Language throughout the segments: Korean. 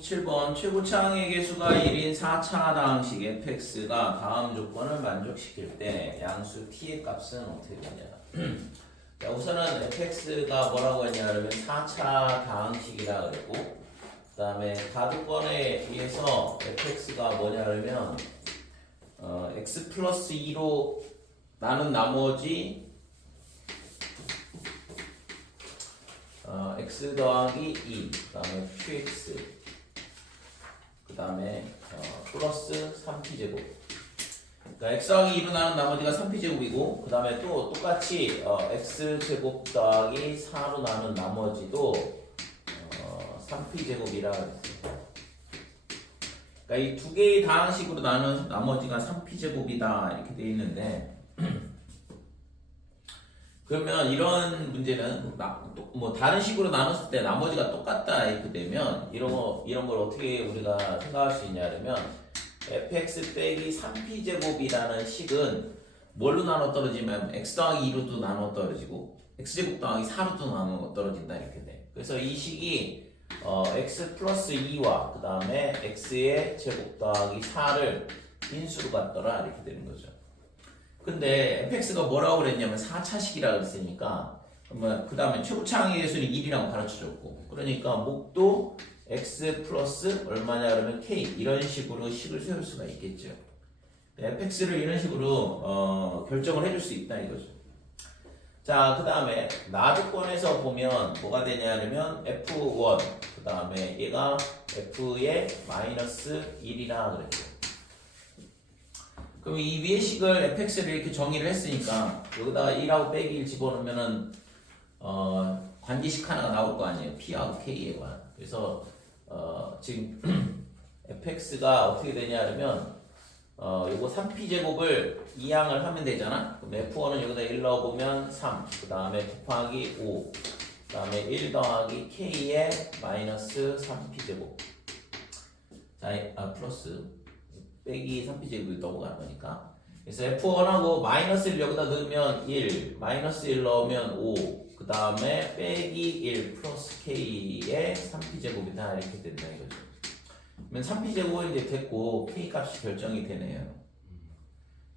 57번 최고차항의 개수가 1인 4차항식 fx가 다음 조건을 만족시킬 때 양수 t의 값은 어떻게 되냐. 자, 우선은 fx가 뭐라고 했냐 그러면 4차 다항식이라 그랬고, 그 다음에 다조건에 의해서 fx가 뭐냐 그러면 x 플러스 2로 나눈 나머지 x 더하기 2, 그 다음에 qx, 그 다음에 플러스 3p제곱. 그러니까 x 더하기 2로 나눈 나머지가 3p제곱이고, 그 다음에 또 똑같이 x제곱 더하기 4로 나눈 나머지도 3p제곱이라 그랬어요. 그러니까 이 두 개의 다항식으로 나눈 나머지가 3p제곱이다 이렇게 되어 있는데, 그러면 이런 문제는 뭐 다른 식으로 나눴을 때 나머지가 똑같다 이렇게 되면 이런 걸 어떻게 우리가 생각할 수 있냐면, fx 빼기 3p제곱이라는 식은 뭘로 나눠 떨어지면 x 더하기 2로도 나눠 떨어지고 x제곱 더하기 4로도 나눠 떨어진다 이렇게 돼. 그래서 이 식이 x 플러스 2와 그 다음에 x의 제곱 더하기 4를 인수로 갖더라 이렇게 되는 거죠. 근데 fx가 뭐라고 그랬냐면 4차식이라고 그랬으니까, 그 다음에 최고차항의 개수는 1이라고 가르쳐줬고, 그러니까 목도 x 플러스 얼마냐 그러면 k 이런 식으로 식을 세울 수가 있겠죠. fx를 이런 식으로 결정을 해줄 수 있다 이거죠. 자, 그 다음에 나조건에서 보면 뭐가 되냐면 f1, 그 다음에 얘가 f의 마이너스 1이라 그랬죠. 그럼 이 위의 식을 fx를 이렇게 정의를 했으니까 여기다가 1하고 빼기 1 집어넣으면은 관계식 하나가 나올 거 아니에요. p하고 k에 관한. 그래서 지금 fx가 어떻게 되냐면 요거 3p제곱을 이항을 하면 되잖아. 그럼 f1은 여기다 1 넣어보면 3, 그 다음에 곱하기 5, 그 다음에 1 더하기 k의 마이너스 3p제곱. 자, 플러스 빼기 3p제곱이 넘어가는 거니까. 그래서 f1하고 마이너스를 여기다 넣으면 1, 마이너스 1 넣으면 5, 그 다음에 빼기 1 플러스 k의 3p제곱이다 이렇게 된다 이거죠. 그러면 3p제곱은 이제 됐고 k 값이 결정이 되네요.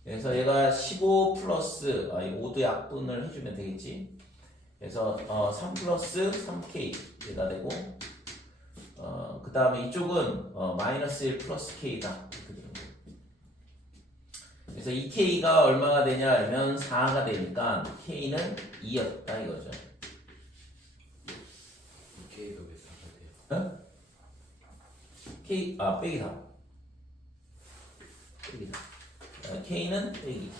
그래서 얘가 15 플러스 5도 약분을 해주면 되겠지. 그래서 3 플러스 3k 얘가 되고, 그 다음에 이쪽은 마이너스 1 플러스 k다 이렇게 되는 거예요. 그래서 이 k가 얼마가 되냐 하면 4가 되니까 k는 2였다 이거죠. k가 왜 4가 돼요? 어? k 빼기 4. 빼기 4. k는 빼기.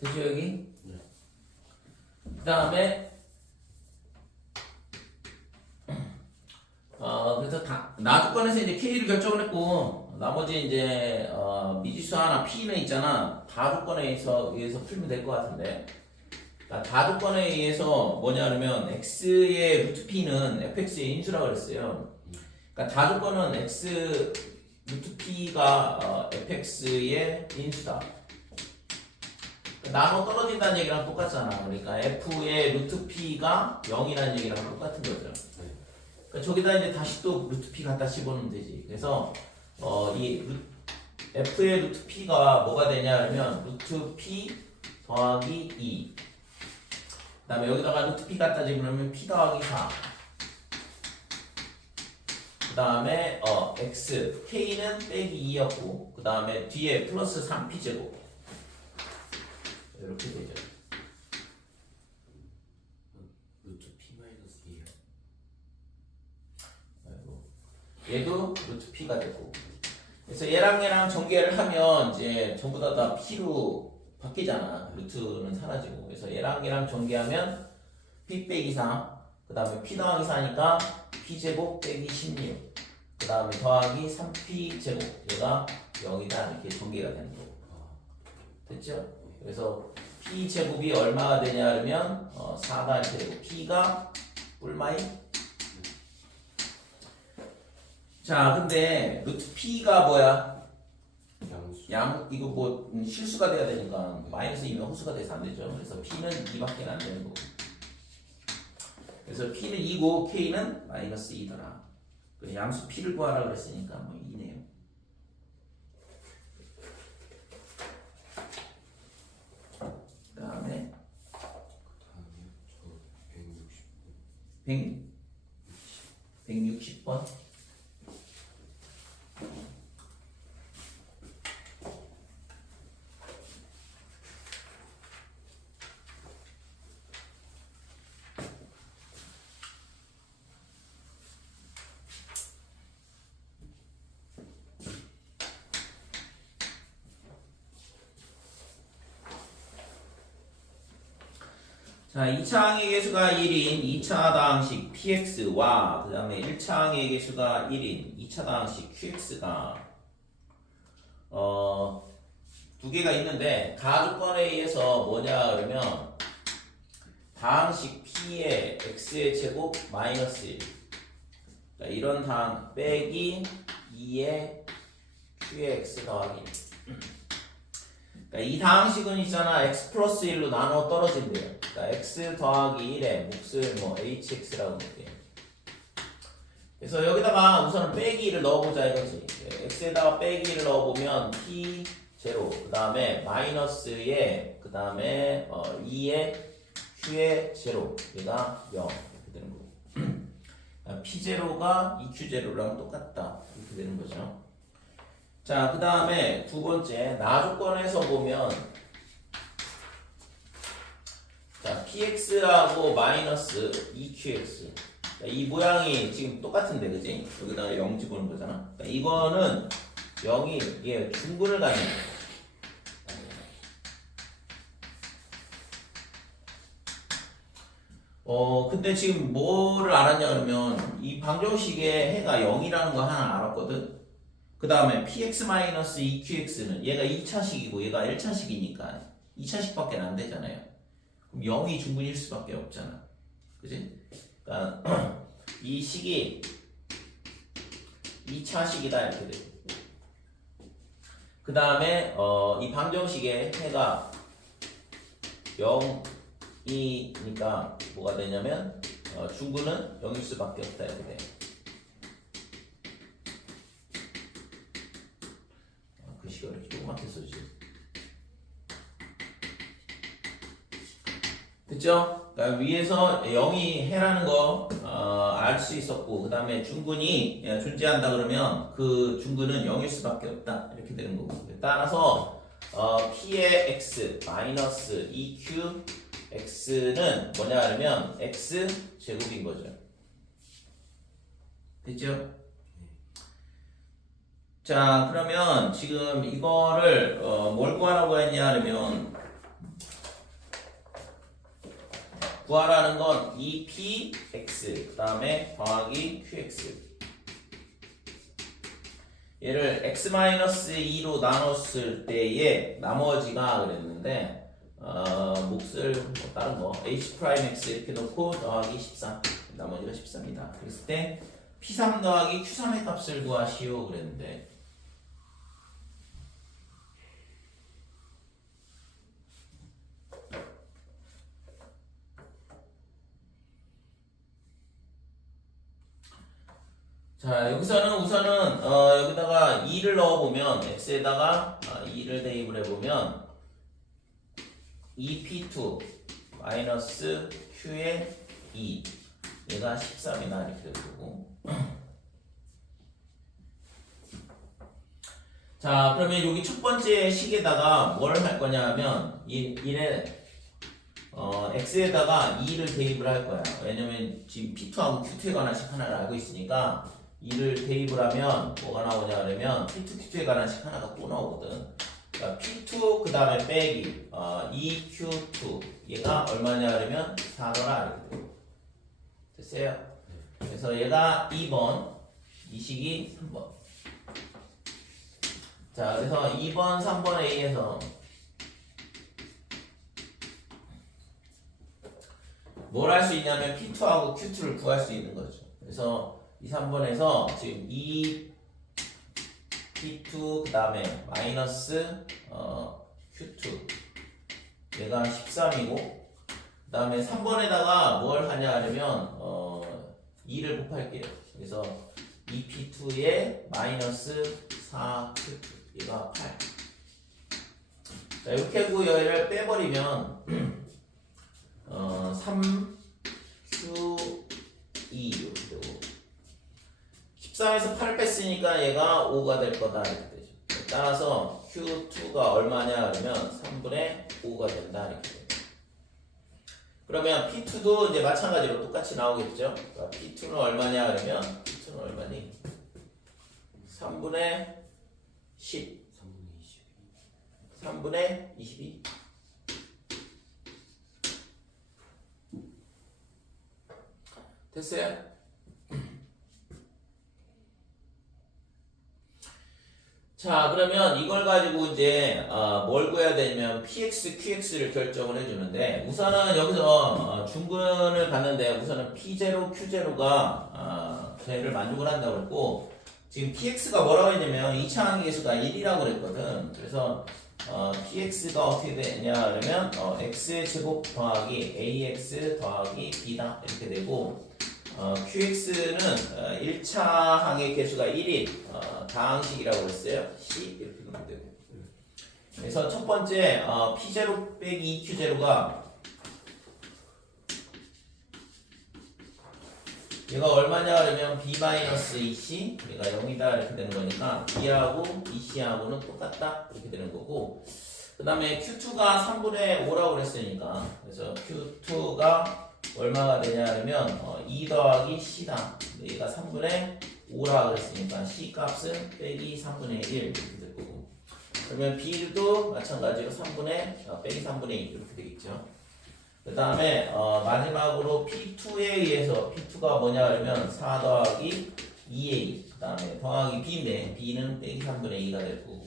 그죠 여기? 네. 그 다음에 그래서 나조건에서 이제 k를 결정을 했고, 나머지 이제 미지수 하나 p는 있잖아. 다조건에 의해서 풀면 될 것 같은데, 다조건에 의해서 뭐냐 그러면 x의 루트 p는 fx의 인수라고 그랬어요. 그러니까 다조건은 x 루트 p가 fx의 인수다. 나눠 떨어진다는 얘기랑 똑같잖아. 그러니까 f의 루트 p가 0이라는 얘기랑 똑같은 거죠. 그러니까 저기다 이제 다시 또 루트 p 갖다 집어넣으면 되지. 그래서 f의 루트 p가 뭐가 되냐면 루트 p 더하기 2. 그 다음에 여기다가 루트 p 갖다 집어넣으면 p 더하기 4. 그 다음에 x k는 빼기 2였고, 그 다음에 뒤에 플러스 3p제곱 이렇게 되죠. 루트 p 마이너스 2요. 얘도 루트 p가 되고, 그래서 얘랑 전개를 하면 이제 전부 다 p로 바뀌잖아. 루트는 사라지고. 그래서 얘랑 전개하면 p 빼기 4, 그 다음에 p 더하기 4니까 p제곱 빼기 16, 그 다음에 더하기 3p제곱, 얘가 0이다 이렇게 전개가 되는 거고. 됐죠? 그래서 p제곱이 얼마가 되냐 하면 4가 이렇게 되고, p가 뿔마이. 자, 근데 루트 p가 뭐야? 양수. 이거 뭐 실수가 돼야 되니까 마이너스 2면 호수가 돼서 안 되죠. 그래서 p는 2밖에 안 되는 거고. 그래서 P는 2고 K는 마이너스 2더라. 양수 P를 구하라 그랬으니까 뭐 2네요. 그 다음에 저 160번. 자, 2차 항의 개수가 1인 2차 다항식 px와 그 다음에 1차 항의 개수가 1인 2차 다항식 qx가 두 개가 있는데 가조건에 의해서 뭐냐 그러면 다항식 p의 x의 제곱 마이너스 1 자, 이런 다항 빼기 2의 q의 x 더하기 1 그러니까 이 다항식은 있잖아 x 플러스 1로 나눠 떨어진대요. 그러니까 x 더하기 1의 몫을 뭐 hx라고 할게요. 그래서 여기다가 우선은 빼기 1을 넣어보자 이거지. x에다가 빼기 1을 넣어보면 p 제로 그 다음에 마이너스에 그 다음에 2의 q의 제로 얘가 0 이렇게 되는 거고 p 제로가 2q 제로랑 똑같다 이렇게 되는 거죠. 자, 그 다음에 두 번째 나조건에서 보면 자, px하고 마이너스 2qx 이 모양이 지금 똑같은데 그지? 여기다가 0 집어넣은 거잖아. 그러니까 이거는 0이 예, 중근을 가는 근데 지금 뭐를 알았냐 그러면 이 방정식의 해가 0이라는 거 하나 알았거든. 그 다음에 px-2qx는 얘가 2차식이고 얘가 1차식이니까 2차식밖에 안 되잖아요. 그럼 0이 중근일 수밖에 없잖아. 그지? 그러니까 이 식이 2차식이다 이렇게 돼. 그 다음에 이 방정식의 해가 0이니까 뭐가 되냐면 중근은 0일 수밖에 없다 이렇게 돼. 글씨가 이렇게 조그맣게 써지. 됐죠? 그러니까 위에서 0이 해라는 거 알 수 있었고 그 다음에 중근이 존재한다 그러면 그 중근은 0일 수밖에 없다 이렇게 되는 거고 따라서 p의 x 마이너스 2q x는 뭐냐 하면 x 제곱인 거죠. 됐죠? 자 그러면 지금 이거를 뭘 구하라고 했냐 하면 구하라는 건 2px 그 다음에 더하기 qx 얘를 x-2로 나눴을 때의 나머지가 그랬는데 몫을 뭐 다른 거 h'x 이렇게 놓고 더하기 13 나머지가 13이다 그랬을 때 p3 더하기 q3의 값을 구하시오 그랬는데 자 여기서는 우선은 여기다가 2를 넣어보면 x에다가 2를 대입을 해보면 2p2 마이너스 q의 2 얘가 13이다 이렇게 되고 자 그러면 여기 첫 번째 식에다가 뭘 할 거냐 하면 1에 x에다가 2를 대입을 할 거야. 왜냐면 지금 p2하고 q2에 관한 식 하나를 알고 있으니까 2를 대입을 하면 뭐가 나오냐 하면 p2, q2에 관한 식 하나가 또 나오거든. 그러니까 p2 그 다음에 빼기 2q2 얘가 얼마냐 하면 4더라 이렇게 되고 됐어요? 그래서 얘가 2번 이 식이 3번 자 그래서 2번 3번 A에서 뭘 할 수 있냐면 P2하고 Q2를 구할 수 있는 거죠. 그래서 이 3번에서 지금 2 P2 그 다음에 마이너스 Q2 얘가 13이고 그 다음에 3번에다가 뭘 하냐 하면 2를 곱할게요. 그래서 2p2에 마이너스 4q 얘가 8. 자, 이렇게 하고 얘를 빼버리면 3q 2 이렇게 되고 13에서 8을 뺐으니까 얘가 5가 될 거다 이렇게 되죠. 따라서 q2가 얼마냐 그러면 3분의 5가 된다 이렇게 돼요. 그러면 p2도 이제 마찬가지로 똑같이 나오겠죠. 그러니까 p2는 얼마냐 그러면 p2는 얼마니? 3분의 10 3분의 22 됐어요? 자, 그러면 이걸 가지고 이제 뭘 구해야 되냐면 px, qx를 결정을 해주는데 우선은 여기서 중근을 갔는데 우선은 p0, q0가 쟤를 만족을 한다고 했고 지금 px가 뭐라고 했냐면 2차 항의 계수가 1이라고 그랬거든. 그래서 px가 어떻게 되냐 그러면 x의 제곱 더하기 ax 더하기 b다 이렇게 되고 qx는 1차 항의 개수가 1인 다항식이라고 했어요. c 이렇게 넣으면 되고 그래서 첫 번째 p0 빼기 2q0가 얘가 얼마냐 그러면 b-2c 얘가 0이다 이렇게 되는 거니까 b하고 2c하고는 똑같다 이렇게 되는 거고 그 다음에 q2가 3분의 5라고 그랬으니까 그래서 q2가 얼마가 되냐 그러면 2 더하기 c다. 얘가 3분의 5라 그랬으니까 c 값은 빼기 3분의 1 이렇게 될 거고 그러면 b도 마찬가지로 3분의 빼기 3분의 1 이렇게 되겠죠. 그 다음에 마지막으로 p2에 의해서 p2가 뭐냐 그러면 4 더하기 2a 그 다음에 더하기 b인데 b는 빼기 3분의 2가 될 거고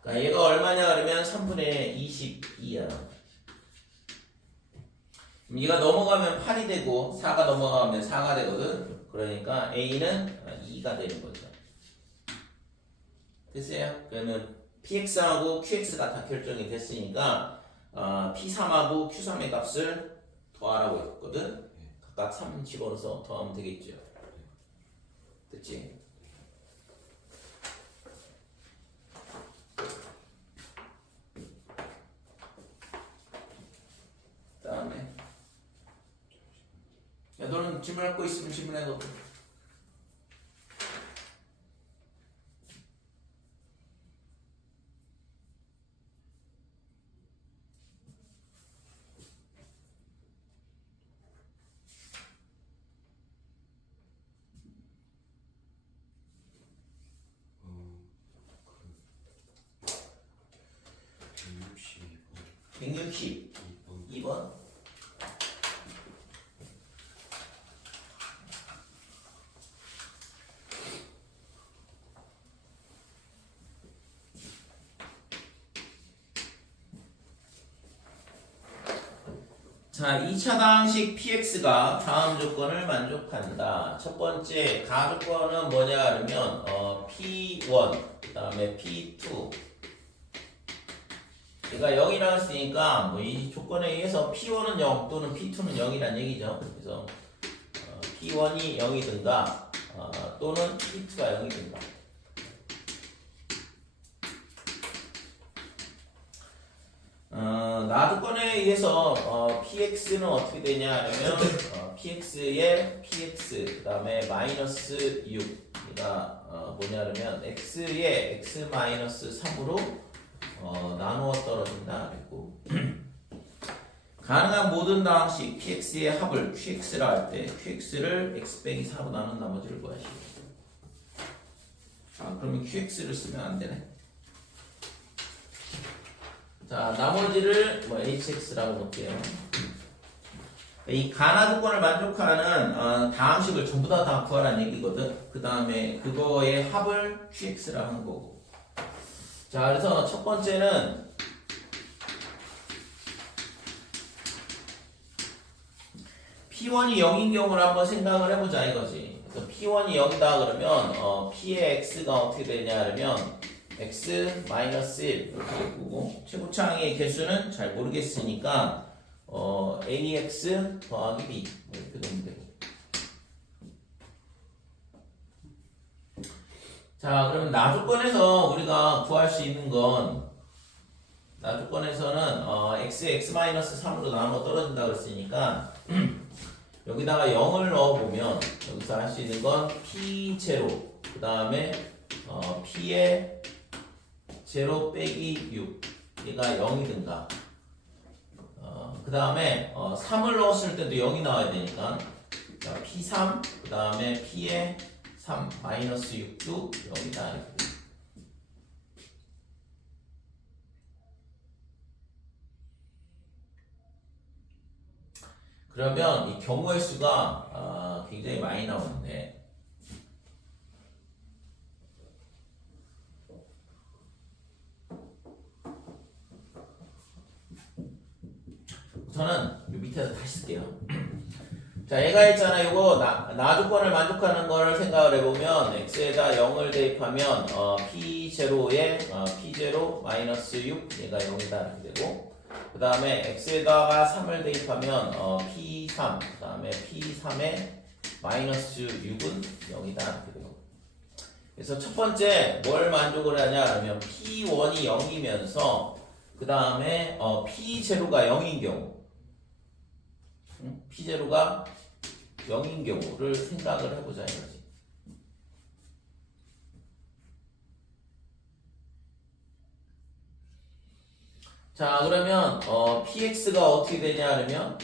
그러니까 얘가 얼마냐 그러면 3분의 22야. 얘가 넘어가면 8이 되고 4가 넘어가면 4가 되거든. 그러니까 A는 2가 되는 거죠. 됐어요? 그러면 PX하고 QX가 다 결정이 됐으니까 P3하고 Q3의 값을 더하라고 했거든. 각각 3 집어넣어서 더하면 되겠죠. 됐지? 다음에 야, 너는 질문할 거 있으면 질문해 너. 그 162번. 자, 2차 다항식 px가 다음 조건을 만족한다. 첫 번째 가조건은 뭐냐 그러면 p1 그 다음에 p2 얘가 0이라 했으니까 뭐 이 조건에 의해서 p1은 0 또는 p2는 0이란 얘기죠. 그래서 p1이 0이든가 또는 p2가 0이든가 나조건에 의해서 px는 어떻게 되냐 하면 px의 px 그 다음에 마이너스 6 얘가 뭐냐 하면 x의 x 마이너스 3으로 나누어 떨어진다 그랬고 가능한 모든 다항식 px의 합을 qx라 할 때 qx를 x 빼기 4로 나눈 나머지를 구하시오. 그러면 qx를 쓰면 안 되네. 자, 나머지를 뭐 hx라고 볼게요. 이 가나 조건을 만족하는 다항식을 전부 다 구하라는 얘기거든. 그 다음에 그거의 합을 qx라고 하는 거고. 자, 그래서 첫 번째는 p1이 0인 경우를 한번 생각을 해보자 이거지. 그래서 p1이 0이다 그러면 p의 x가 어떻게 되냐 그러면 x 마이너스 1 이렇게 될 거고 최고차항의 개수는 잘 모르겠으니까 ax 더하기 b 이렇게 되면 되고. 자, 그럼 나조건에서 우리가 구할 수 있는 건 나조건에서는 x, x-3으로 나눠 떨어진다 그랬으니까 여기다가 0을 넣어보면 여기서 할 수 있는 건 p0 그 다음에 p의 제로 빼기 6 얘가 0이든가 그 다음에 3을 넣었을 때도 0이 나와야 되니까 p3 그 다음에 p의 3 마이너스 6도 0이다 이렇게. 그러면 이 경우의 수가 굉장히 많이 나오는데 우선은 이 밑에서 다시 쓸게요. 자, 얘가 있잖아. 이거 나 조건을 만족하는 걸 생각을 해보면 x에다 0을 대입하면 p0에 p0 마이너스 6 얘가 0이다 이렇게 되고 그 다음에 x에다가 3을 대입하면 p3 그 다음에 p3에 마이너스 6은 0이다 이렇게 되고 그래서 첫 번째 뭘 만족을 하냐 그러면 p1이 0이면서 그 다음에 p0가 0인 경우 p0가 0인 경우를 생각을 해보자 이거지. 자, 그러면 px가 어떻게 되냐 하면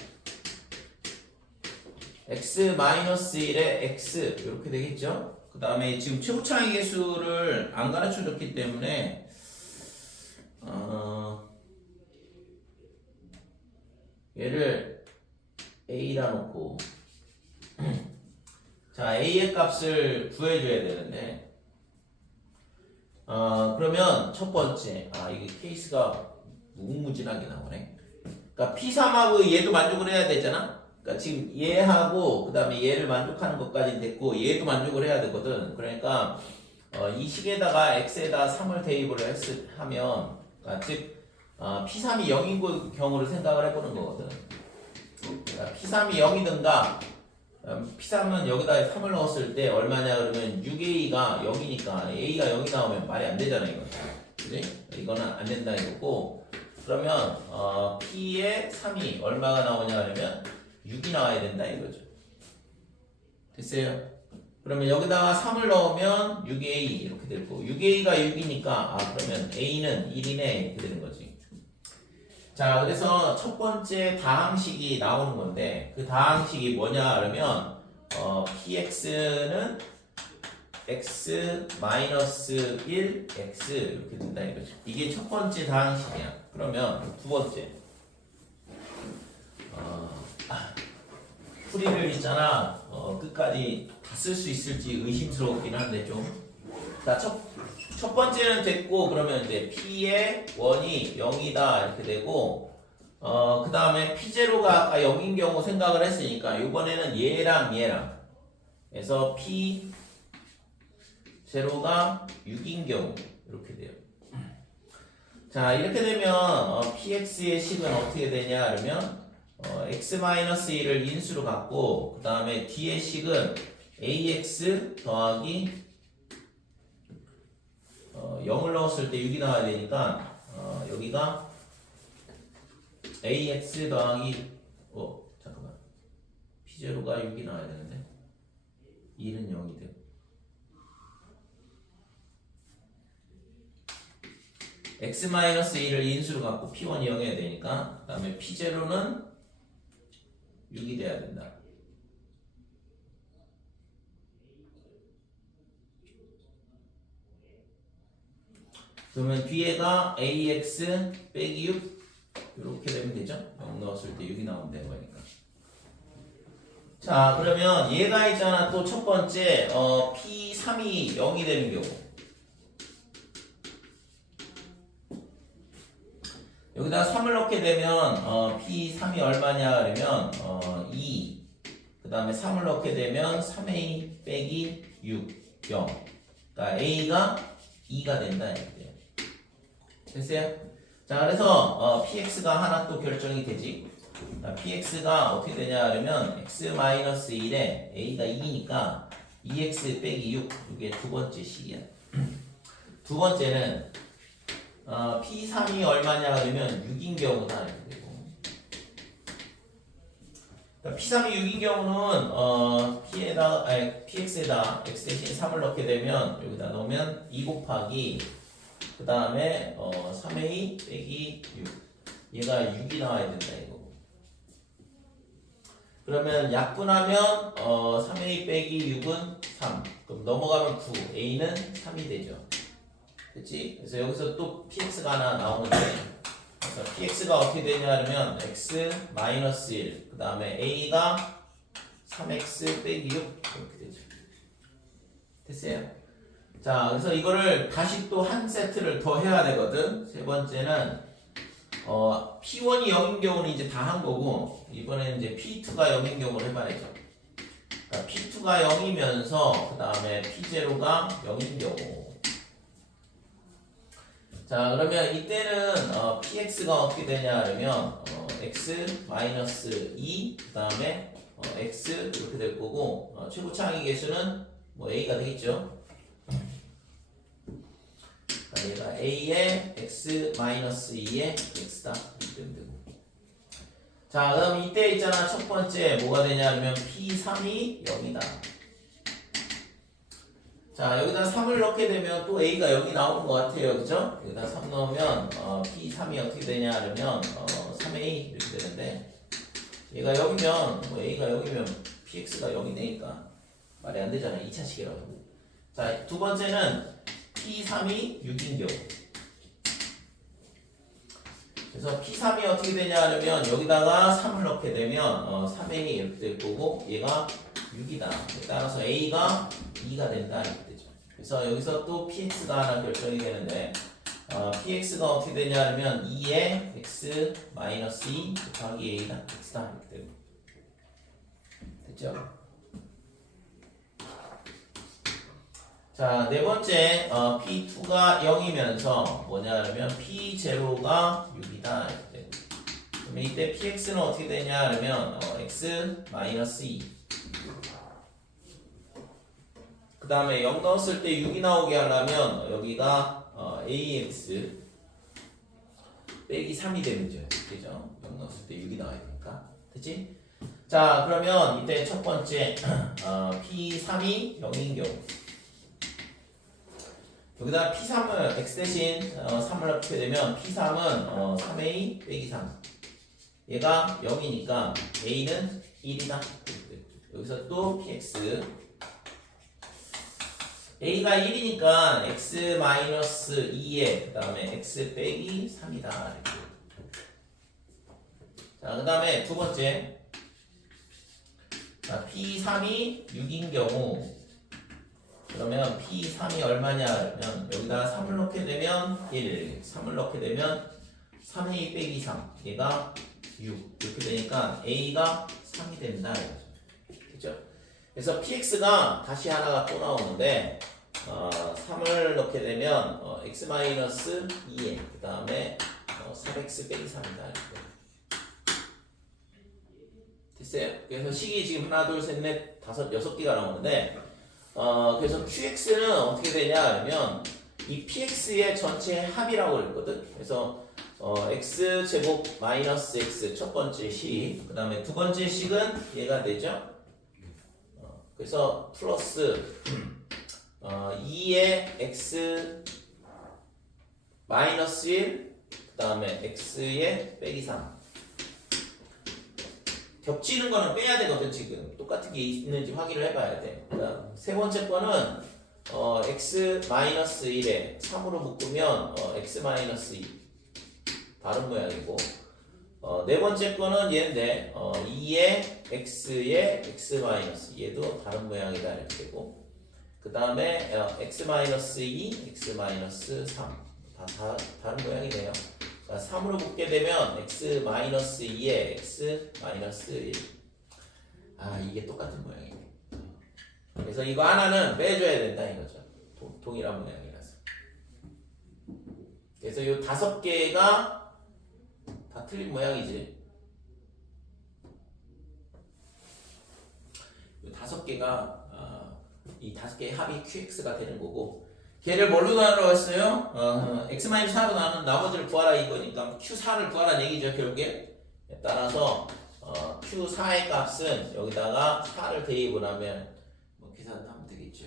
x-1에 x 이렇게 되겠죠. 그 다음에 지금 최고차항의 개수를 안 가르쳐줬기 때문에 얘를 a라 놓고 자, a의 값을 구해줘야 되는데 그러면 첫 번째 이게 케이스가 무궁무진하게 나오네. 그러니까 P3하고 얘도 만족을 해야 되잖아. 그러니까 지금 얘하고 그 다음에 얘를 만족하는 것까지 됐고 얘도 만족을 해야 되거든. 그러니까 이 식에다가 x에다 3을 대입을 하면 그러니까 즉 P3이 0인 경우를 생각을 해보는 거거든. 그러니까 P3이 0이든가 P3은 여기다 3을 넣었을 때 얼마냐 그러면 6a가 0이니까 a가 0이 나오면 말이 안 되잖아 이거. 그지? 이거는 안 된다 이거고 그러면 P의 3이 얼마가 나오냐 그러면 6이 나와야 된다 이거죠. 됐어요? 그러면 여기다가 3을 넣으면 6a 이렇게 되고 6a가 6이니까 그러면 a는 1이네 이렇게 되는 거지. 자, 그래서 첫 번째 다항식이 나오는 건데 그 다항식이 뭐냐 그러면 px는 x-1 x 이렇게 된다 이거죠. 이게 첫 번째 다항식이야. 그러면 두 번째 풀이를 있잖아. 끝까지 다 쓸 수 있을지 의심스럽긴 한데 좀. 자, 첫 번째는 됐고 그러면 이제 p의 1이 0이다 이렇게 되고 그 다음에 p0가 아까 0인 경우 생각을 했으니까 이번에는 얘랑 그래서 p0가 6인 경우 이렇게 돼요. 자, 이렇게 되면 px의 식은 어떻게 되냐 그러면 x-1을 인수로 갖고 그 다음에 뒤의 식은 ax 더하기 0을 넣었을 때 6이 나와야 되니까 여기가 ax 더하기 잠깐만 p0가 6이 나와야 되는데 1은 0이 돼. x-1을 인수로 갖고 p1이 0해야 되니까 그 다음에 p0는 6이 돼야 된다. 그러면 뒤에가 ax 빼기 6 이렇게 되면 되죠? 0 넣었을 때 6이 나오면 되는 거니까. 자, 그러면 얘가 있잖아. 또 첫 번째 p3이 0이 되는 경우 여기다 3을 넣게 되면 p3이 얼마냐 그러면 2 그 다음에 3을 넣게 되면 3a 빼기 6 0 그러니까 a가 2가 된다 이렇게 됐어요? 자, 그래서 px가 하나 또 결정이 되지. px가 어떻게 되냐 하면 x-1에 a가 2니까 2x 빼기 6 이게 두 번째 식이야. 두 번째는 p3이 얼마냐 하면 6인 경우다 이렇게 되고, p3이 6인 경우는 px에다 x 대신 3을 넣게 되면 여기다 넣으면 2 곱하기 그 다음에 3a 빼기 6 얘가 6이 나와야 된다 이거. 그러면 약분하면 3a 빼기 6은 3. 그럼 넘어가면 9. a는 3이 되죠. 그치? 그래서 여기서 또 px가 하나 나오는데, 그래서 px가 어떻게 되냐 하면 x-1 그 다음에 a가 3x 빼기 6 이렇게 되죠. 됐어요? 자, 그래서 이거를 다시 또 한 세트를 더 해야 되거든. 세 번째는 P1이 0인 경우는 이제 다 한 거고, 이번에는 이제 P2가 0인 경우를 해봐야죠. 그러니까 P2가 0이면서 그 다음에 P0가 0인 경우. 자, 그러면 이때는 PX가 어떻게 되냐 하면 X-2 그 다음에 X 이렇게 될 거고, 최고차항의 개수는 뭐 A가 되겠죠. 얘가 A의 X-2의 X다 이렇게 되면 되고. 자, 그 다음 이때 있잖아. 첫 번째 뭐가 되냐 하면 P3이 0이다. 자, 여기다 3을 넣게 되면 또 A가 여기 나오는 것 같아요. 그죠? 여기다 3 넣으면 P3이 어떻게 되냐 하면 3A 이렇게 되는데, 얘가 여기면 A가 여기면 PX가 0이 되니까 말이 안 되잖아요. 2차식이라고. 자, 두 번째는 P3이 6인 경우. 그래서 P3이 어떻게 되냐 하면 여기다가 3을 넣게 되면 3A 이렇게 될 거고, 얘가 6이다. 따라서 A가 2가 된다 이렇게 되죠. 그래서 여기서 또 PX가 하나 결정이 되는데, PX가 어떻게 되냐 하면 2의 X-2 곱하기 A다 X다 이렇게 되고. 됐죠? 자, 네 번째, P2가 0이면서 뭐냐 하면 P0가 6이다 이렇게 되고. 그러면 이때 PX는 어떻게 되냐 하면 X-2 그 다음에 0 넣었을 때 6이 나오게 하려면 여기가 AX 빼기 3이 되는 죠. 그죠? 0 넣었을 때 6이 나와야 되니까. 됐지? 자, 그러면 이때 첫 번째 P3이 0인 경우, 여기다 P3을 X 대신 3을 넣게 되면 P3은 3A 빼기 3 얘가 0이니까 A는 1이다. 여기서 또 PX A가 1이니까 X-2에 그 다음에 X 빼기 3이다. 이렇게. 자, 그 다음에 두 번째, 자, P3이 6인 경우, 그러면 P3이 얼마냐 하면 여기다 3을 넣게 되면 1, 3을 넣게 되면 3A 빼기 3 얘가 6 이렇게 되니까 A가 3이 된다 그죠? 그래서 PX가 다시 하나가 또 나오는데 3을 넣게 되면 X-2에 그 다음에 4X 빼기 3이다 됐어요? 그래서 식이 지금 하나 둘 셋 넷 다섯 여섯 개가 나오는데, 그래서 QX는 어떻게 되냐 하면 이 PX의 전체 합이라고 그랬거든. 그래서 X 제곱 마이너스 X 첫 번째 식, 그 다음에 두 번째 식은 얘가 되죠. 그래서 플러스 2의 X 마이너스 1, 그 다음에 X의 빼기 3. 겹치는 거는 빼야 되거든. 지금 똑같은 게 있는지 확인을 해봐야 돼. 그러니까 세 번째 거는 X-1에 3으로 묶으면 X-2 다른 모양이고, 네 번째 거는 얘인데 2의 X의 X- 얘도 다른 모양이다 이렇게 되고, 그 다음에 X-2, X-3 다 다른 모양이네요. 3으로 묶게 되면 X-2에 X-1 이게 똑같은 모양이에요. 그래서 이거 하나는 빼줘야 된다 이거죠. 동일한 모양이라서. 그래서 이 5개가 다 틀린 모양이지. 다섯 개가 이 다섯 개의 합이 QX가 되는 거고 걔를 뭘로 나누라고 했어요? X-4로 나눈 나머지를 구하라 이거니까 Q4를 구하라는 얘기죠 결국에. 따라서 Q4의 값은 여기다가 4를 대입을 하면 뭐 계산하면 되겠죠.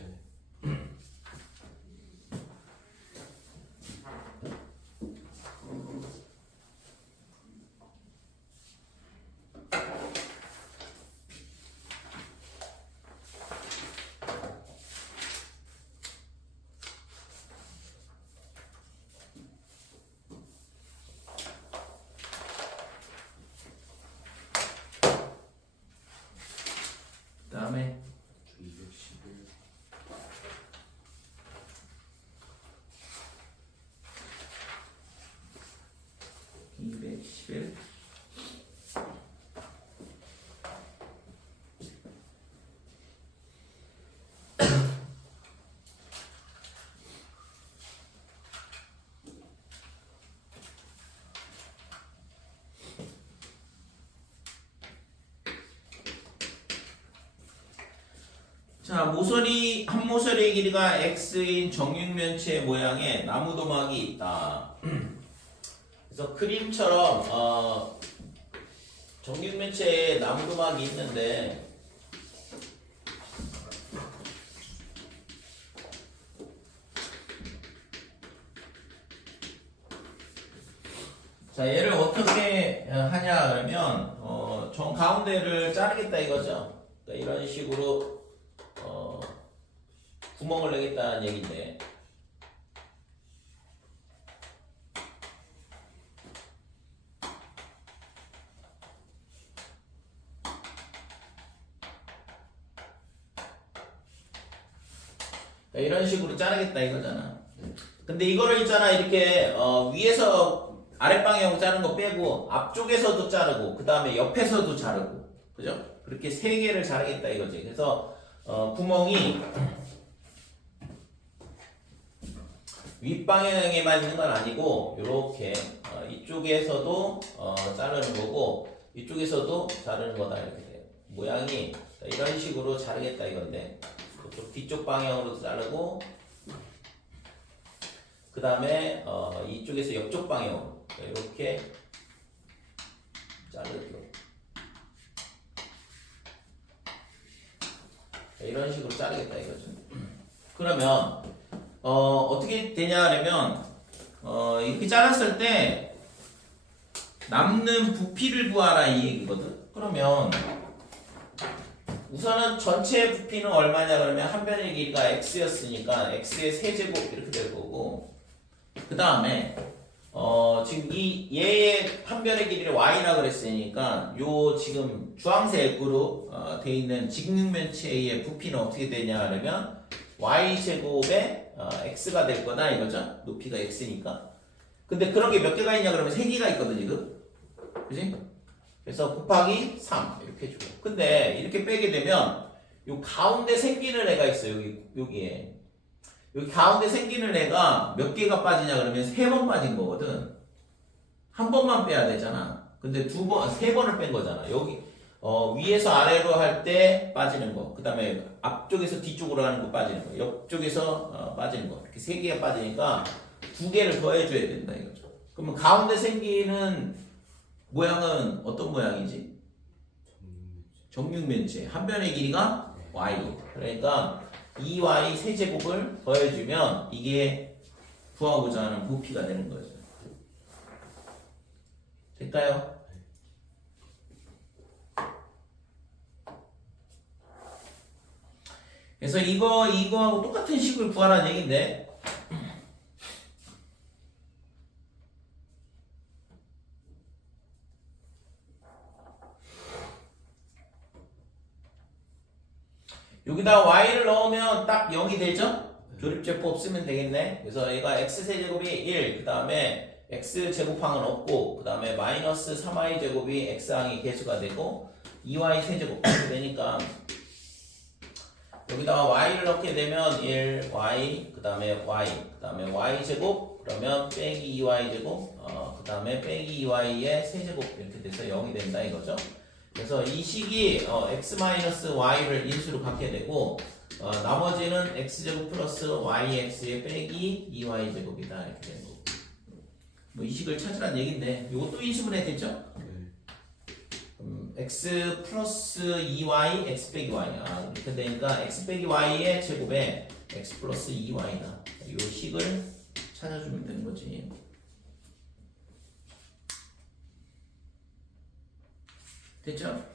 그다음에 211 211 자, 모서리 한 모서리의 길이가 x인 정육면체 모양의 나무 도막이 있다. 그래서 그림처럼 정육면체에 나무 도막이 있는데 자, 얘를 어떻게 하냐 그러면 정 가운데를 자르겠다 이거죠. 그러니까 이런 식으로 구멍을 내겠다는 얘기인데 이런 식으로 자르겠다 이거잖아. 근데 이거를 있잖아 이렇게 위에서 아랫방향으로 자른 거 빼고 앞쪽에서도 자르고 그 다음에 옆에서도 자르고 그죠? 그렇게 세 개를 자르겠다 이거지. 그래서 구멍이 윗방향에만 있는 건 아니고 이렇게 이쪽에서도 자르는 거고 이쪽에서도 자르는 거다 이렇게 돼요. 모양이 이런 식으로 자르겠다 이건데 뒤쪽 방향으로도 자르고 그 다음에 이쪽에서 옆쪽 방향으로 이렇게 자르고 이런 식으로 자르겠다 이거죠. 그러면 어떻게 되냐 하면 이렇게 잘랐을 때 남는 부피를 구하라 이 얘기거든. 그러면 우선은 전체 부피는 얼마냐 그러면 한 변의 길이가 x였으니까 x의 세제곱 이렇게 될 거고 그 다음에 지금 얘의 한 변의 길이를 y라 그랬으니까 요 지금 주황색으로 돼 있는 직육면체의 부피는 어떻게 되냐 하면 y제곱에 x가 될 거다 이거죠. 높이가 x니까. 근데 그런 게 몇 개가 있냐 그러면 세 개가 있거든 지금. 그지? 그래서 곱하기 3 이렇게 해줘요. 근데 이렇게 빼게 되면 요 가운데 생기는 애가 있어요. 여기에. 여기 가운데 생기는 애가 몇 개가 빠지냐 그러면 3번 빠진 거거든. 한 번만 빼야 되잖아. 근데 세 번을 뺀 거잖아. 여기 위에서 아래로 할 때 빠지는 거. 그 다음에 앞쪽에서 뒤쪽으로 하는 거 빠지는 거. 옆쪽에서 빠지는 거. 이렇게 3개가 빠지니까 2개를 더 해줘야 된다 이거죠. 그러면 가운데 생기는 모양은 어떤 모양이지? 정육면체. 한 변의 길이가 y. 그러니까 2y 세제곱을 더해주면 이게 구하고자 하는 부피가 되는 거죠. 될까요? 그래서 이거하고 똑같은 식을 구하라는 얘기인데 여기다 y를 넣으면 딱 0이 되죠? 조립제법 쓰면 되겠네. 그래서 얘가 x세제곱이 1, 그 다음에 x제곱항은 없고 그 다음에 마이너스 3y제곱이 x항이 개수가 되고 2y 세제곱 이렇게 되니까 여기다가 y를 넣게 되면 1y 그 다음에 y 그 다음에 y제곱 그러면 빼기 2y제곱 그 다음에 빼기 2y의 세제곱 이렇게 돼서 0이 된다 이거죠. 그래서 이 식이 x-y를 인수로 갖게 되고 나머지는 x제곱 플러스 yx에 빼기 2y제곱이다 이렇게 되는 거고 뭐 이 식을 찾으란 얘긴데 이것도 인수분해 됐죠? x 플러스 2y x 빼기 y 이렇게 되니까 x 빼기 y의 제곱에 x 플러스 2y다 이 식을 찾아주면 되는 거지 됐죠? 저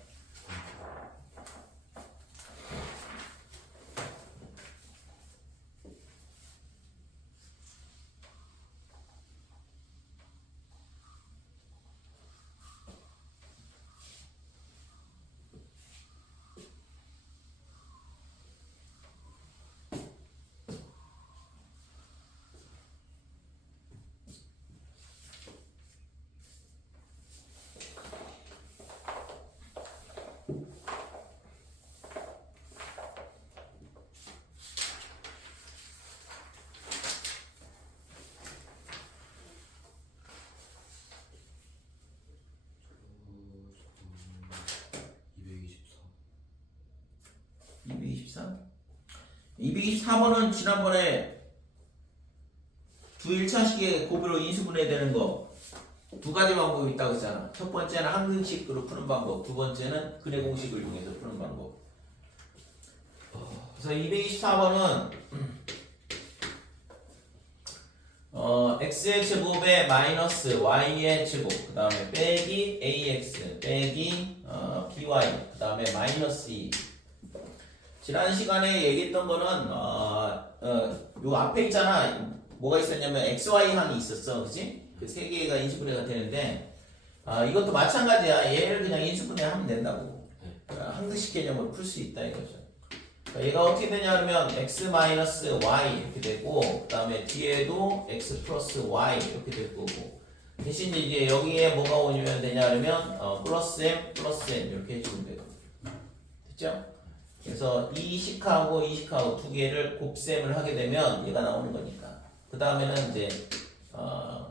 224. 224번은 지난번에 두 1차식의 곱으로 인수분해되는 거 두 가지 방법이 있다고 했잖아. 첫 번째는 항등식으로 푸는 방법, 두 번째는 근해 공식을 이용해서 푸는 방법. 그래서 224번은 x의 제곱에 마이너스 y의 제곱, 그 다음에 빼기 ax, 빼기 by, 그 다음에 마이너스 2. 지난 시간에 얘기했던 거는 요 앞에 있잖아. 뭐가 있었냐면 xy 항이 있었어, 그렇지? 그 세 개가 인수분해가 되는데 이것도 마찬가지야. 얘를 그냥 인수분해하면 된다고. 항등식 개념으로 풀 수 있다 이거죠. 얘가 어떻게 되냐 그러면 x 마이너스 y 이렇게 되고 그 다음에 뒤에도 x 플러스 y 이렇게 될 거고 대신 이제 여기에 뭐가 오면 되냐 그러면 플러스 m 이렇게 해주면 돼요. 됐죠? 그래서 이 식하고 이 식하고 두 개를 곱셈을 하게 되면 얘가 나오는 거니까 그 다음에는 이제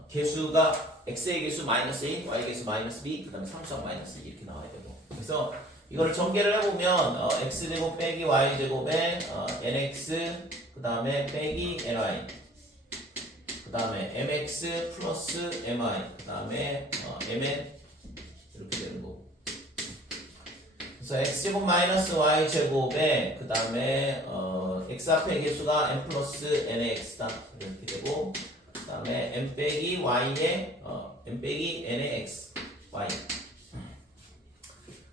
개수가 x의 개수 마이너스 1, y 개수 마이너스 b, 그 다음에 상수항 마이너스 2 이렇게 나와야 되고 그래서 이거를 전개를 해보면 x제곱 빼기 y제곱에 nx 그 다음에 빼기 ny 그 다음에 mx 플러스 my 그 다음에 mn 이렇게 되는 거고 그래서 x제곱 마이너스 y제곱에 그 다음에 x 앞에 개수가 n 플러스 nx다 이렇게 되고 그 다음에 m 빼기 y에 m 빼기 n의 x y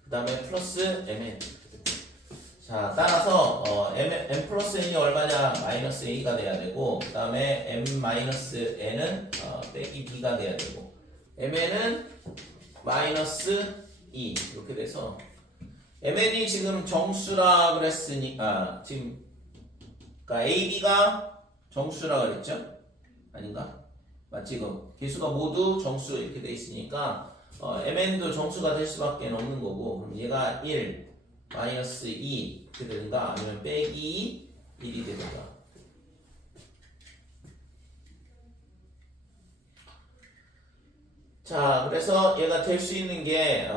그 다음에 플러스 mn 자 따라서 m 플러스 n이 얼마냐 마이너스 a가 돼야 되고 그 다음에 m 마이너스 n은 빼기 b가 돼야 되고 mn은 마이너스 2 이렇게 돼서 mn이 지금 정수라 그랬으니까 지금 그러니까 ab가 정수라 그랬죠? 아닌가? 맞지? 이거 개수가 모두 정수 이렇게 돼 있으니까 mn도 정수가 될 수밖에 없는 거고 그럼 얘가 1 마이너스 2 이렇게 되는가 아니면 빼기 1이 되는가 자 그래서 얘가 될 수 있는 게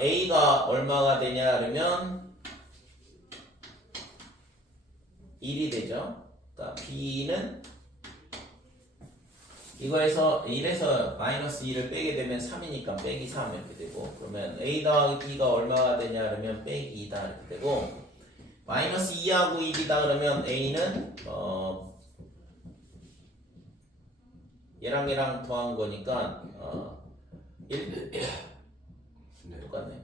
a가 얼마가 되냐 그러면 1이 되죠 그러니까 b는 이거에서 1에서 마이너스 2를 빼게 되면 3이니까 빼기 3 이렇게 되고 그러면 a 더하기 b가 얼마가 되냐 그러면 빼기 2다 이렇게 되고 마이너스 2하고 1이다 그러면 a는 얘랑 얘랑 더한 거니까 1 똑같네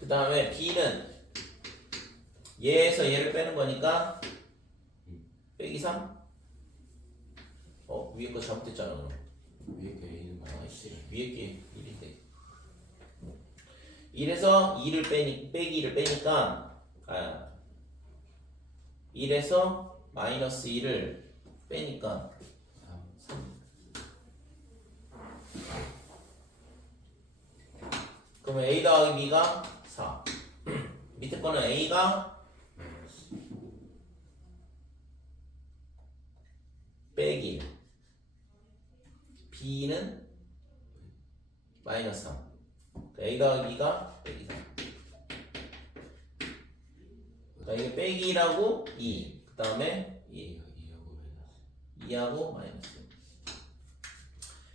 그 다음에 b는 얘에서 얘를 빼는 거니까 빼기 3 위에 거 잘못됐잖아 그럼. 위에 게 A는 마이너스 위에 게 1인데 1에서 2를 빼기 2를 빼니까 1에서 마이너스 2를 빼니까 3 그러면 A 더하기 B가 4 밑에 거는 A가 빼기 1 B는 마이너스 3 A 더하기 B가 빼기 3 자, 이게 빼기 1하고 2. 그 다음에 2하고 2하고 마이너스.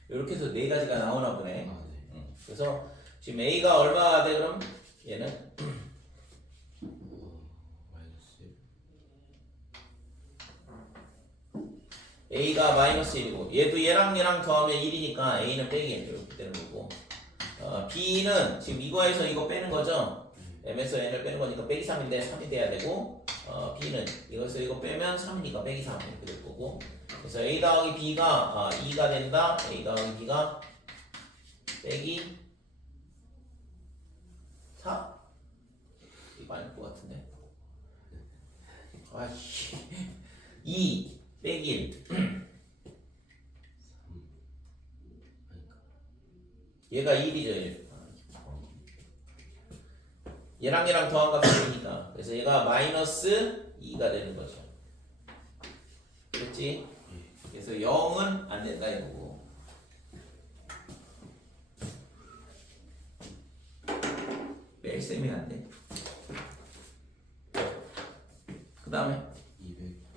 이렇게 해서 네 가지가 나오나 보네. 아, 네. 그래서 지금 A가 얼마가 돼, 그럼? 얘는? 마이너스 A가 마이너스 1이고, 얘도 얘랑 더하면 1이니까 A는 빼기 1. 이렇게 되는 거고. B는 지금 이거에서 이거 빼는 거죠? M에서 N을 빼는 거니까 빼기 3인데 3이 돼야 되고, B는 이거에서 이거 빼면 3이니까 빼기 3 이렇게 될 거고. 그래서 A 더하기 B가 2가 된다. A 더하기 B가 빼기 4? 이거 아닐 것 같은데. 아씨. 2 빼기 1. 얘가 1이죠, 1. 얘랑 더한 값이 1이니까. 그래서 얘가 마이너스 2가 되는 거죠. 그렇지? 그래서 0은 안 된다 이거고. 뺄 셈이 안 돼. 그 다음에 227.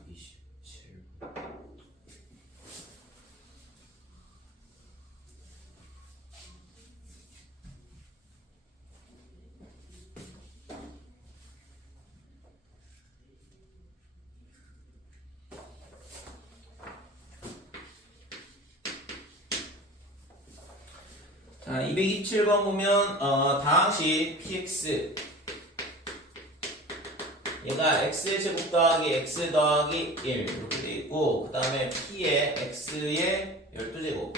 자, 227번 보면 다항식 px 얘가 x의 제곱 더하기 x 더하기 1 이렇게 돼 있고, 그 다음에 p의 x의 12제곱.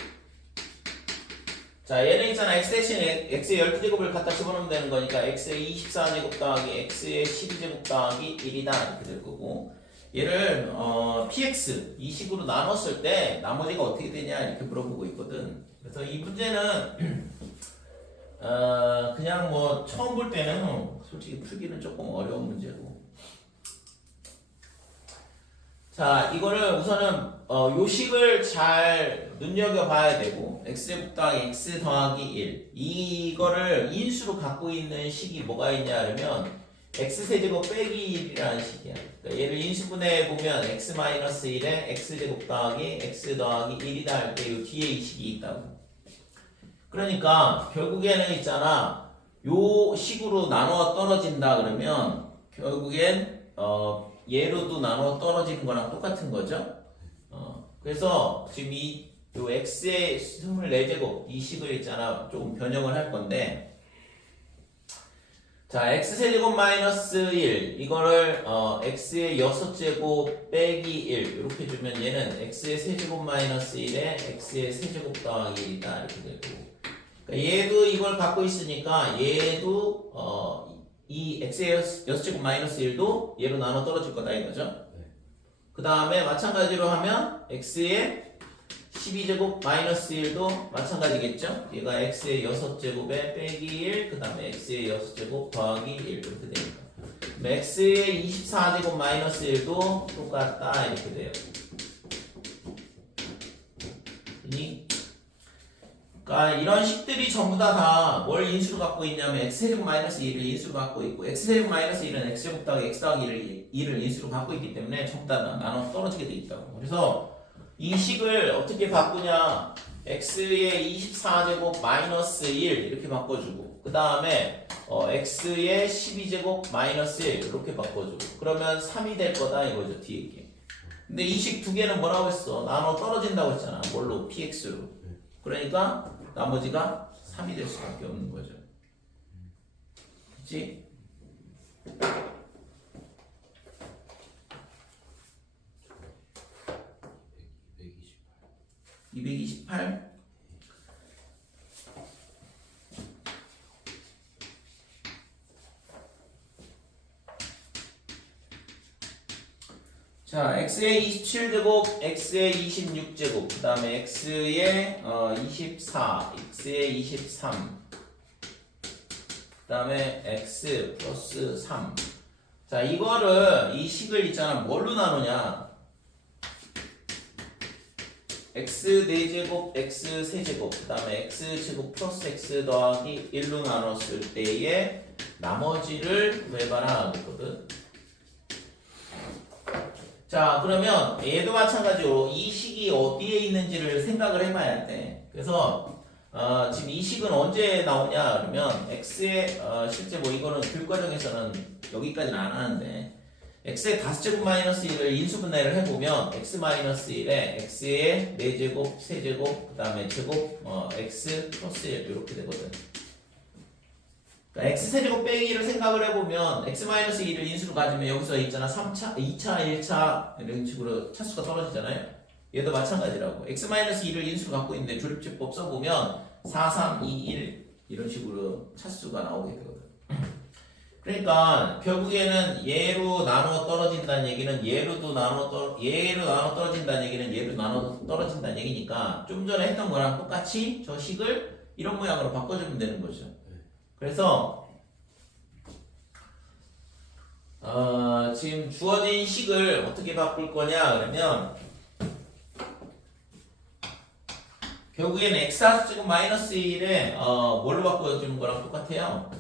자, 얘는 있잖아. x 대신에 x의 12제곱을 갖다 집어넣으면 되는 거니까 x의 24제곱 더하기 x의 12제곱 더하기 1이다 이렇게 될 거고, 얘를 px 이 식으로 나눴을 때 나머지가 어떻게 되냐 이렇게 물어보고 있거든. 그래서 이 문제는 그냥 뭐 처음 볼 때는 솔직히 풀기는 조금 어려운 문제고. 자, 이거를 우선은 요식을 잘 눈여겨봐야 되고, x제곱 더하기 x 더하기 1 이거를 인수로 갖고 있는 식이 뭐가 있냐 그러면 x세제곱 빼기 1이라는 식이야. 그러니까 얘를 인수분해해보면 x-1에 x제곱 더하기 x 더하기 1이다 할 때 이 뒤에 이 식이 있다고. 그러니까 결국에는 있잖아, 요 식으로 나눠 떨어진다 그러면 결국엔 얘로도 나눠 떨어지는 거랑 똑같은 거죠. 그래서 지금 요 x의 24제곱 이 식을 있잖아 조금 변형을 할 건데, 자, x세제곱 마이너스 1 이거를 x의 6제곱 빼기 1 이렇게 주면 얘는 x의 세제곱 마이너스 1에 x의 세제곱 더하기 1이다 이렇게 되고, 그러니까 얘도 이걸 갖고 있으니까 얘도 이 x의 6제곱 마이너스 1도 얘로 나눠 떨어질 거다 이거죠. 그 다음에 마찬가지로 하면 x의 12제곱 마이너스 1도 마찬가지겠죠. 얘가 x의 6제곱에 빼기 1, 그 다음에 x의 6제곱 더하기 1 이렇게 되니까 x의 24제곱 마이너스 1도 똑같다 이렇게 돼요. 그러니까 이런 식들이 전부 다 뭘 인수로 갖고 있냐면 x제곱 마이너스 1을 인수로 갖고 있고, x제곱 마이너스 1은 x제곱 더하기 x 더하기 1을 인수로 갖고 있기 때문에 전부 다 나눠 떨어지게 돼 있다고. 그래서 이 식을 어떻게 바꾸냐, x의 24제곱 마이너스 1 이렇게 바꿔주고, 그 다음에 x의 12제곱 마이너스 1 이렇게 바꿔주고, 그러면 3이 될 거다 이거죠 뒤에 게. 근데 이 식 두 개는 뭐라고 했어? 나눠 떨어진다고 했잖아. 뭘로? px로. 그러니까 나머지가 3이 될 수밖에 없는 거죠. 그치? 228. 자, x의 27제곱, x의 26제곱, 그 다음에 x의 24, x의 23, 그 다음에 x 플러스 3. 자, 이거를, 이 식을 있잖아, 뭘로 나누냐? x 4제곱, x 세제곱, 그 다음에 x제곱 플러스 x 더하기 1로 나눴을 때의 나머지를 구해봐라 그랬거든. 자, 그러면 얘도 마찬가지로 이 식이 어디에 있는지를 생각을 해봐야 돼. 그래서 지금 이 식은 언제 나오냐 그러면 x의 실제 뭐 이거는 교육과정에서는 여기까지는 안 하는데 x의 5제곱 마이너스 1을 인수분해를 해보면 x 마이너스 1에 x의 4제곱, 세제곱, 그 다음에 제곱 x 플러스 1 이렇게 되거든. 그러니까 x 세제곱 빼기 1을 생각을 해보면 x 마이너스 1을 인수로 가지면 여기서 있잖아 3차, 2차, 1차 이런 식으로 차수가 떨어지잖아요. 얘도 마찬가지라고. x 마이너스 1을 인수로 갖고 있는데 조립제법 써보면 4, 3, 2, 1 이런 식으로 차수가 나오게 되거든. 그러니까 결국에는 얘로 나눠 떨어진다는 얘기는 얘로 나눠 떨어진다는 얘기는 얘로 나눠 떨어진다는 얘기니까 좀 전에 했던 거랑 똑같이 저 식을 이런 모양으로 바꿔주면 되는 거죠. 그래서 지금 주어진 식을 어떻게 바꿀 거냐 그러면 결국에는 x 제곱 마이너스 1에 뭘로 바꿔주는 거랑 똑같아요.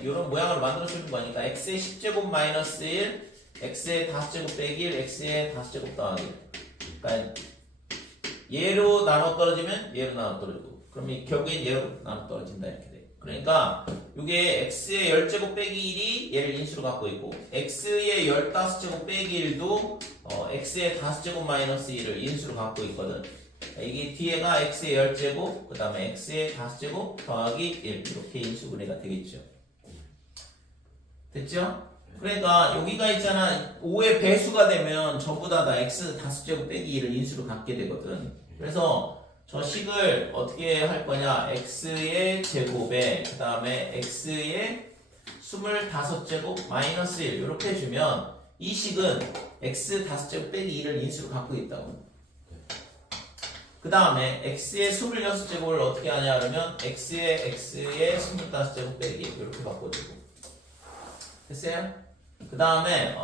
이런 모양으로 만들어주는 거니까 x의 10제곱 마이너스 1, x의 5제곱 빼기 1, x의 5제곱 더하기 1. 그러니까 얘로 나눠 떨어지면 얘로 나눠 떨어지고 그러면 결국엔 얘로 나눠 떨어진다 이렇게 돼. 그러니까 이게 x의 10제곱 빼기 1이 얘를 인수로 갖고 있고 x의 15제곱 빼기 1도 x의 5제곱 마이너스 1을 인수로 갖고 있거든. 이게 뒤에가 x의 10제곱 그 다음에 x의 5제곱 더하기 1 이렇게 인수분해가 되겠죠. 됐죠? 그러니까 여기가 있잖아 5의 배수가 되면 전부 다 x 5제곱 빼기 1을 인수로 갖게 되거든. 그래서 저 식을 어떻게 할 거냐 x의 제곱에 그 다음에 x의 25제곱 마이너스 1 이렇게 해주면 이 식은 x 5제곱 빼기 1을 인수로 갖고 있다고. 그 다음에 x의 26제곱을 어떻게 하냐 그러면 x의 25제곱 빼기 1 이렇게 바꿔주고 됐어요? 그 다음에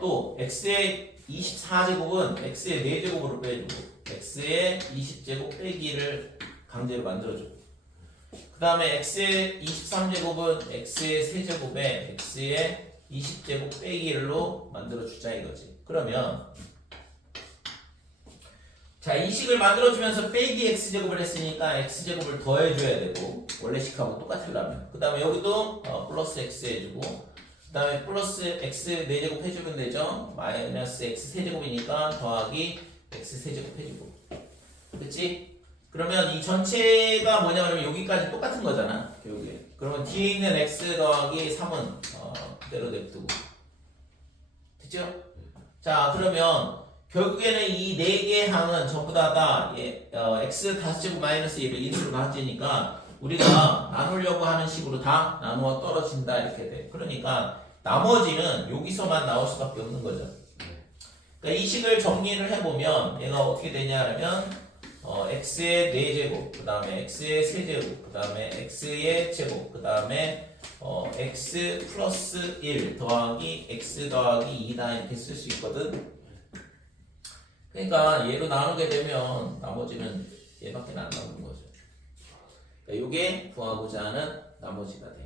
또 x의 24제곱은 x의 4제곱으로 빼주고 x의 20제곱 빼기 1을 강제로 만들어주고 그 다음에 x의 23제곱은 x의 세제곱에 x의 20제곱 빼기 1로 만들어주자 이거지. 그러면 자, 이 식을 만들어주면서 빼기 x제곱을 했으니까 x제곱을 더해줘야 되고 원래 식하고 똑같으려면 그 다음에 여기도 플러스 x 해주고 그 다음에 플러스 x 4제곱 해주면 되죠. 마이너스 x 세제곱이니까 더하기 x 세제곱 해주고 그치? 그러면 이 전체가 뭐냐면 여기까지 똑같은 거잖아 결국에. 그러면 뒤에 있는 x 더하기 3은 그대로 냅두고 됐죠? 자 그러면 결국에는 이 4개의 항은 전부 다 x 5제곱 마이너스 1을 인수로 가지니까 우리가 나누려고 하는 식으로 다 나누어 떨어진다 이렇게 돼. 그러니까 나머지는 여기서만 나올 수밖에 없는 거죠. 그러니까 이 식을 정리를 해보면 얘가 어떻게 되냐 하면 x의 4제곱 그 다음에 x의 세제곱 그 다음에 x의 제곱 그 다음에 x 플러스 1 더하기 x 더하기 2다 이렇게 쓸 수 있거든. 그러니까 얘로 나누게 되면 나머지는 얘밖에 안 나오는 거죠. 그러니까 이게 구하고자 하는 나머지가 돼.